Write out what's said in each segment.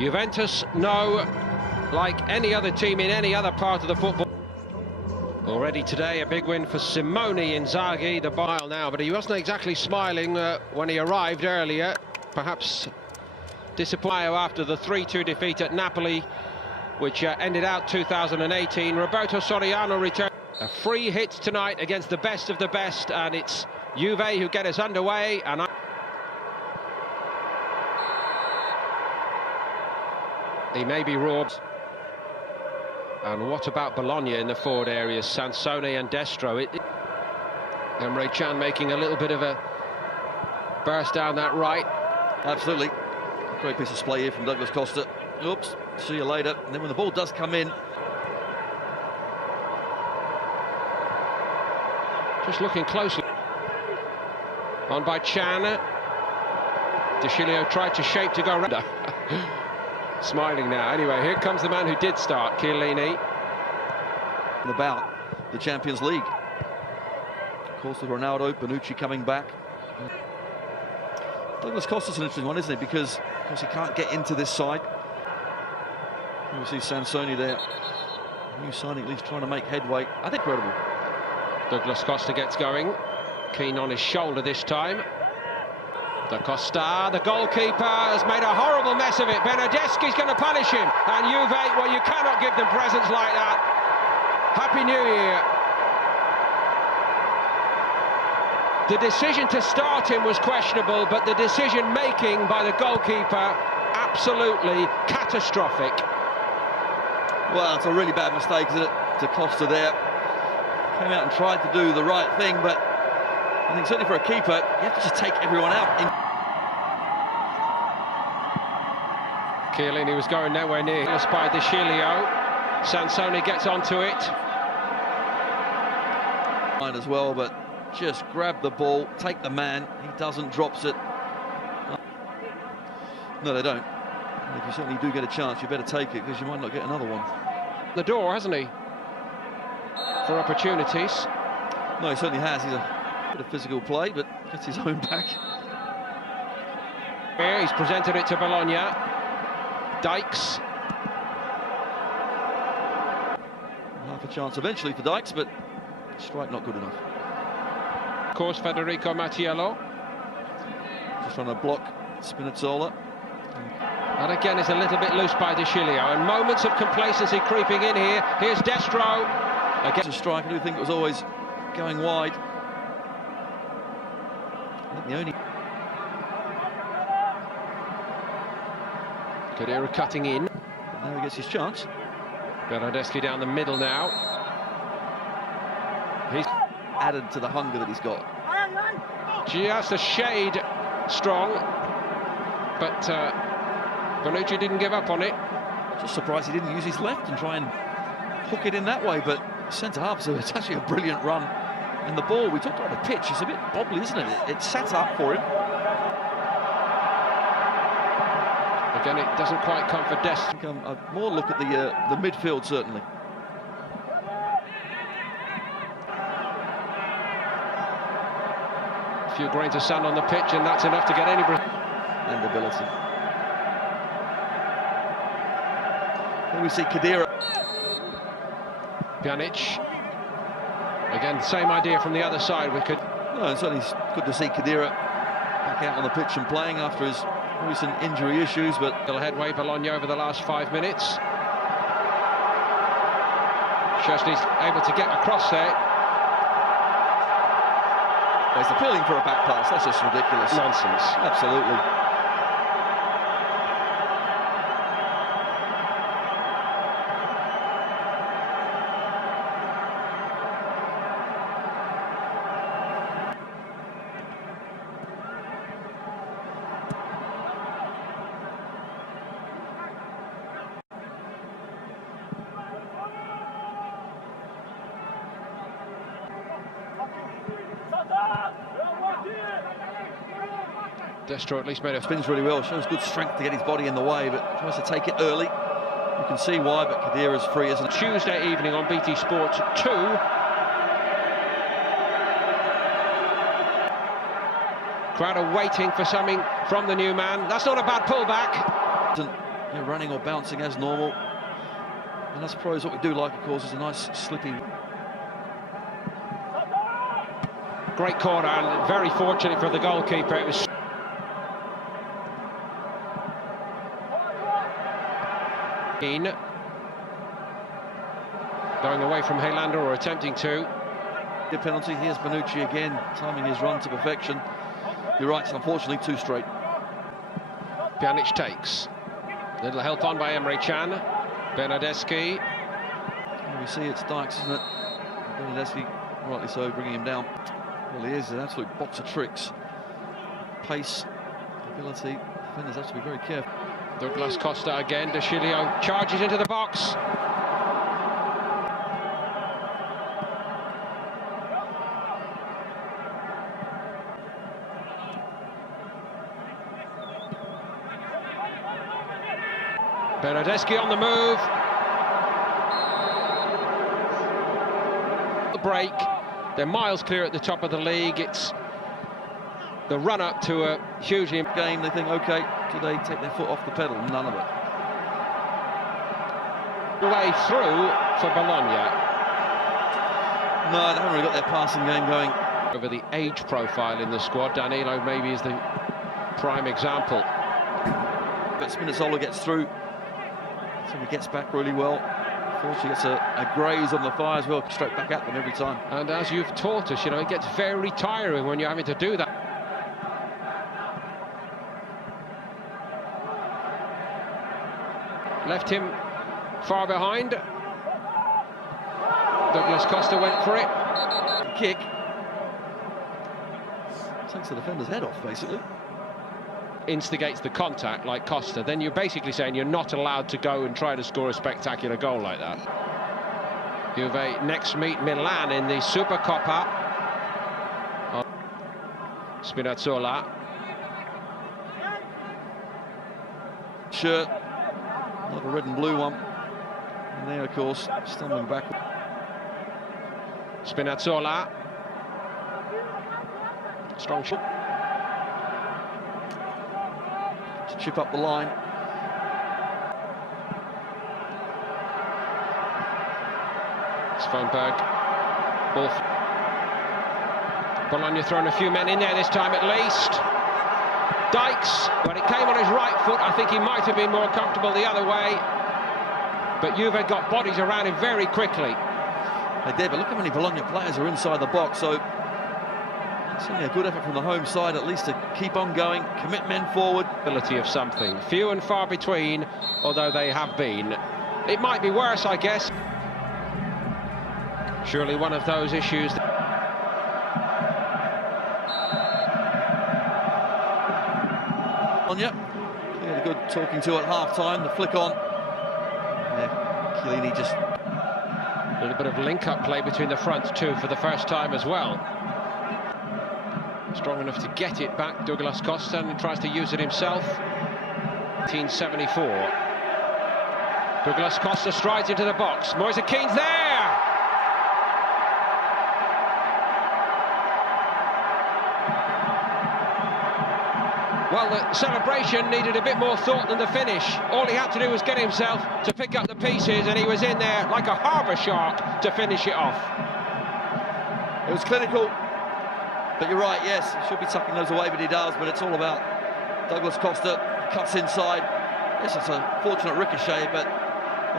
Juventus know, like any other team in any other part of the football. Already today, a big win for Simone Inzaghi, the bile now, but he wasn't exactly smiling when he arrived earlier. Perhaps disappointed after the 3-2 defeat at Napoli, which ended out 2018. Roberto Soriano returned. A free hit tonight against the best of the best, and it's Juve who get us underway. And he may be robbed. And what about Bologna in the forward areas? Sansone and Destro. Emre Can making a little bit of a burst down that right. Absolutely. Great piece of play here from Douglas Costa. Oops, see you later. And then when the ball does come in, just looking closely. On by Chan. De Chilio tried to shape to go round. Smiling now. Anyway, here comes the man who did start, Chiellini. About the Champions League. Of course, with Ronaldo, Bonucci coming back. Douglas Costa's an interesting one, isn't it? Because of course he can't get into this side. You see Sansone there. New signing, at least trying to make headway. I think incredible. Douglas Costa gets going. Keen on his shoulder this time. Da Costa, the goalkeeper, has made a horrible mess of it. Bernardeschi's going to punish him. And Juve, well, you cannot give them presents like that. Happy New Year. The decision to start him was questionable, but the decision-making by the goalkeeper, absolutely catastrophic. Well, it's a really bad mistake, isn't it, to Costa there. Came out and tried to do the right thing, but I think certainly for a keeper, you have to just take everyone out. Chiellini was going nowhere near. By De Chilio. Sansone gets onto it. As well, but just grab the ball, take the man. He doesn't, drops it. No, they don't. And if you certainly do get a chance, you better take it, because you might not get another one. The door, hasn't he? For opportunities. No, he certainly has. He's a bit of physical play, but gets his own back. Here, he's presented it to Bologna. Dykes. Half a chance eventually for Dykes, but strike not good enough. Of course, Federico Mattiello. Just trying to block Spinazzola. And again, it's a little bit loose by De Chilio. And moments of complacency creeping in here. Here's Destro. Again, a striker who think it was always going wide. I think the only... Kadira cutting in. But now he gets his chance. Bernardeschi down the middle now. He's added to the hunger that he's got. Just a shade strong, but Bonucci didn't give up on it. Just surprised he didn't use his left and try and hook it in that way, but centre-half, so it's actually a brilliant run. And the ball, we talked about the pitch, it's a bit bobbly, isn't it? It's set up for him. Again, it doesn't quite come for Dest. A more look at the midfield, certainly. A few grains of sand on the pitch, and that's enough to get any... And ability. Here we see Kadira. Pjanic. Again, same idea from the other side. We could... No, and certainly it's good to see Kadira back out on the pitch and playing after his recent injury issues, but... Little headway, Bologna over the last 5 minutes. Szczesny's able to get across there. Well, he's appealing for a back pass. That's just ridiculous. Nonsense. Absolutely. Destro at least made a... Spins really well, shows good strength to get his body in the way, but tries to take it early. You can see why, but Kadira's free, isn't it? Tuesday evening on BT Sport 2. Crowd are waiting for something from the new man. That's not a bad pullback. running or bouncing as normal. And us pros, what we do like, of course, is a nice slippy. Great corner, and very fortunate for the goalkeeper. It was going away from Helander, or attempting to. The penalty. Here's Bonucci again, timing his run to perfection. You're right, it's unfortunately too straight. Pjanic takes. Little help on by Emre Can. Bernardeschi. We see it's Dykes, isn't it? Bernardeschi, rightly so, bringing him down. Well, he is an absolute box of tricks. Pace, ability. Defenders have to be very careful. Douglas Costa again. De Chilio charges into the box. Bernardeschi on the move. The break. They're miles clear at the top of the league. It's the run-up to a hugely game. They think, OK, do they take their foot off the pedal? None of it. Way through for Bologna. No, they haven't really got their passing game going. Over the age profile in the squad, Danilo maybe is the prime example. But Spinazzola gets through. So he gets back really well. Unfortunately, gets a graze on the thigh as well, straight back at them every time. And as you've taught us, you know, it gets very tiring when you're having to do that. Left him far behind. Douglas Costa went for it. Kick. Takes the defender's head off, basically. Instigates the contact like Costa, then you're basically saying you're not allowed to go and try to score a spectacular goal like that. Juve next meet Milan in the Supercoppa. Spinazzola. Shirt, not a red and blue one. And there, of course, stumbling back. Spinazzola. Strong shot. Chip up the line. Svanberg. Ball. Bologna throwing a few men in there this time at least. Dykes, when it came on his right foot, I think he might have been more comfortable the other way. But Juve got bodies around him very quickly. They did, but look how many Bologna players are inside the box, so certainly a good effort from the home side, at least to keep on going, commit men forward. Ability of something. Few and far between, although they have been. It might be worse, I guess. Surely one of those issues. Bologna, he had a good talking to at half-time, the flick on. Yeah, Chiellini just... A little bit of link-up play between the front two for the first time as well. Strong enough to get it back, Douglas Costa, and tries to use it himself. 1974. Douglas Costa strides into the box. Moise Keane's there! Well, the celebration needed a bit more thought than the finish. All he had to do was get himself to pick up the pieces, and he was in there like a harbour shark to finish it off. It was clinical. But you're right, yes, he should be tucking those away, but he does. But it's all about Douglas Costa, cuts inside. Yes, it's a fortunate ricochet, but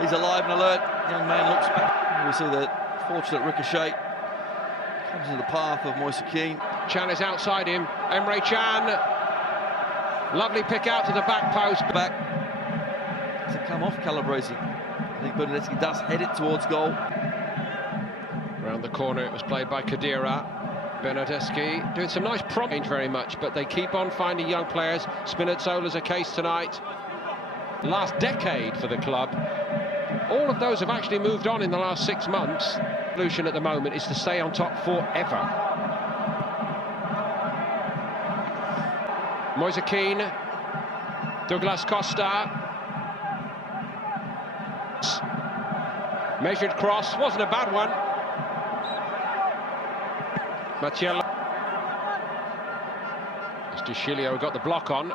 he's alive and alert. Young man looks back. We see the fortunate ricochet. Comes into the path of Moise Keane. Can is outside him. Emre Can. Lovely pick out to the back post. Back. Does it come off Calabresi? I think Bernardeschi does head it towards goal. Round the corner, it was played by Khedira. Bernardeschi doing some nice prompt very much, but they keep on finding young players. Spinazzola's a case tonight. Last decade for the club. All of those have actually moved on in the last 6 months. The solution at the moment is to stay on top forever. Moise Keane, Douglas Costa. Measured cross, wasn't a bad one. Mattiello. De Chilio got the block on.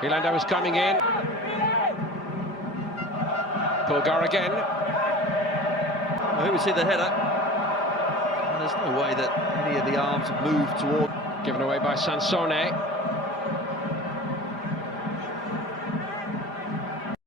Helander was coming in. Pulgar again. Well, here we see the header. And there's no way that any of the arms have moved toward. Given away by Sansone.